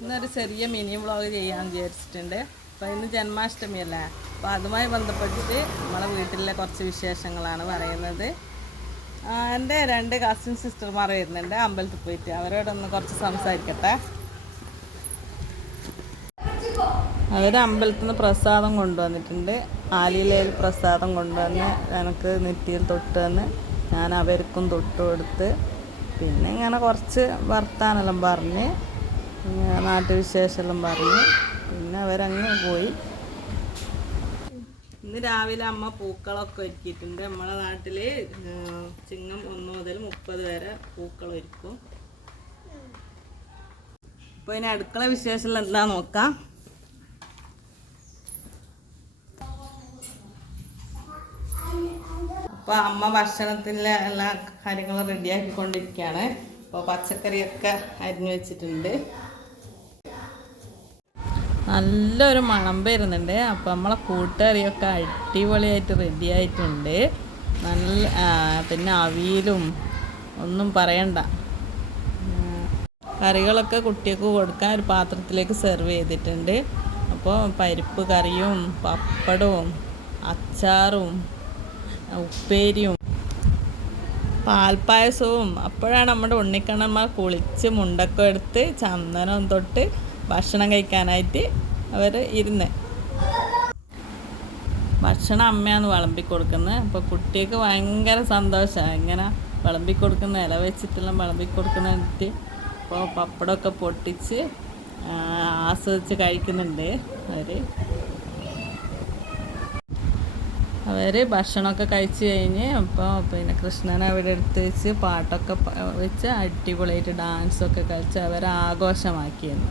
ഇന്നൊരു ചെറിയ mini vlog ചെയ്യാൻ വിചാരിച്ചിട്ടുണ്ട്. അപ്പോൾ ഇന്ന് ജന്മാഷ്ടമി അല്ലേ? അപ്പോൾ അതുമായി ബന്ധപ്പെട്ടിട്ട് നമ്മളെ വീട്ടിലെ കുറച്ച് വിശേഷങ്ങളാണ് പറയുന്നത്. എന്റെ രണ്ട് കസിൻ സിസ്റ്റർമാർ വരുന്നുണ്ട്. അമ്പലത്തിൽ പോയിട്ട്. അവരോടൊന്ന് കുറച്ച് സംസാരിക്കട്ടെ. അവർ അമ്പലത്തിൽ നിന്ന് പ്രസാദം കൊണ്ടുവന്നിട്ടുണ്ട്. ആലിയിലേൽ പ്രസാദം കൊണ്ടുവന്ന് എനിക്ക് നെറ്റിയിൽ തൊട്ട് തന്ന് ഞാൻ അവർക്കും തൊട്ട് കൊടുത്ത് പിന്നെ ഇങ്ങനെ കുറച്ച് വർത്താനെല്ലാം പറഞ്ഞ് നാട്ടുവിശേഷമെല്ലാം പറഞ്ഞു. പിന്നെ അവരങ്ങ് പോയി. ഇന്ന് രാവിലെ അമ്മ പൂക്കളൊക്കെ ഒരുക്കിയിട്ടുണ്ട്. നമ്മളെ നാട്ടിൽ ചിങ്ങം ഒന്ന് മുതൽ മുപ്പത് വരെ പൂക്കൾ ഒരുക്കും. അപ്പോൾ ഇനി അടുക്കള വിശേഷം എന്താ നോക്കാം. അപ്പോൾ അമ്മ ഭക്ഷണത്തിലെ എല്ലാ കാര്യങ്ങളും റെഡിയാക്കിക്കൊണ്ടിരിക്കുകയാണ് അപ്പോൾ പച്ചക്കറിയൊക്കെ അരിഞ്ഞു വെച്ചിട്ടുണ്ട്. നല്ലൊരു മണം വരുന്നുണ്ട്. അപ്പോൾ നമ്മളെ കൂട്ടുകറിയൊക്കെ അടിപൊളിയായിട്ട് റെഡി ആയിട്ടുണ്ട് നല്ല പിന്നെ അവിയലും ഒന്നും പറയണ്ട. കറികളൊക്കെ കുട്ടികൾക്ക് കൊടുക്കാൻ ഒരു പാത്രത്തിലേക്ക് സെർവ് ചെയ്തിട്ടുണ്ട്. അപ്പോൾ പരിപ്പ് കറിയും പപ്പടവും അച്ചാറും ഉപ്പേരിയും പാൽപ്പായസവും അപ്പോഴാണ് നമ്മുടെ ഉണ്ണിക്കണ്ണന്മാർ കുളിച്ച് മുണ്ടൊക്കെ എടുത്ത് ചന്ദനം തൊട്ട് ഭക്ഷണം കഴിക്കാനായിട്ട് അവർ ഇരുന്ന്. ഭക്ഷണം അമ്മയാണ് വിളമ്പി കൊടുക്കുന്നത് അപ്പോൾ കുട്ടിക്ക് ഭയങ്കര സന്തോഷമാണ്. ഇങ്ങനെ വിളമ്പി കൊടുക്കുന്ന ഇല വെച്ചിട്ടെല്ലാം വിളമ്പി കൊടുക്കുന്നിട്ട് അപ്പോൾ പപ്പടമൊക്കെ പൊട്ടിച്ച് ആസ്വദിച്ച് കഴിക്കുന്നുണ്ട് അവർ അവർ ഭക്ഷണമൊക്കെ കഴിച്ച് കഴിഞ്ഞ് അപ്പോൾ പിന്നെ കൃഷ്ണനെ അവിടെ എടുത്ത് വെച്ച് പാട്ടൊക്കെ വെച്ച് അടിപൊളിയായിട്ട് ഡാൻസൊക്കെ കളിച്ച് അവർ ആഘോഷമാക്കിയിരുന്നു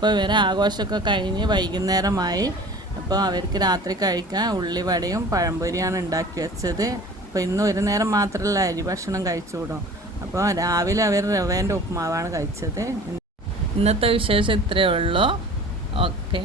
അപ്പോൾ ഇവരെ ആഘോഷമൊക്കെ കഴിഞ്ഞ് വൈകുന്നേരമായി. അപ്പോൾ അവർക്ക് രാത്രി കഴിക്കാൻ ഉള്ളിവടയും പഴംപൊരിയാണ് ഉണ്ടാക്കി വെച്ചത്. അപ്പോൾ ഇന്ന് ഒരു നേരം മാത്രമല്ല അരി ഭക്ഷണം കഴിച്ചുകൂടും? അപ്പോൾ രാവിലെ അവർ റവേന്റെ ഉപ്പുമാവാണ് കഴിച്ചത്. ഇന്നത്തെ വിശേഷം ഇത്രയേ ഉള്ളൂ. ഓക്കെ.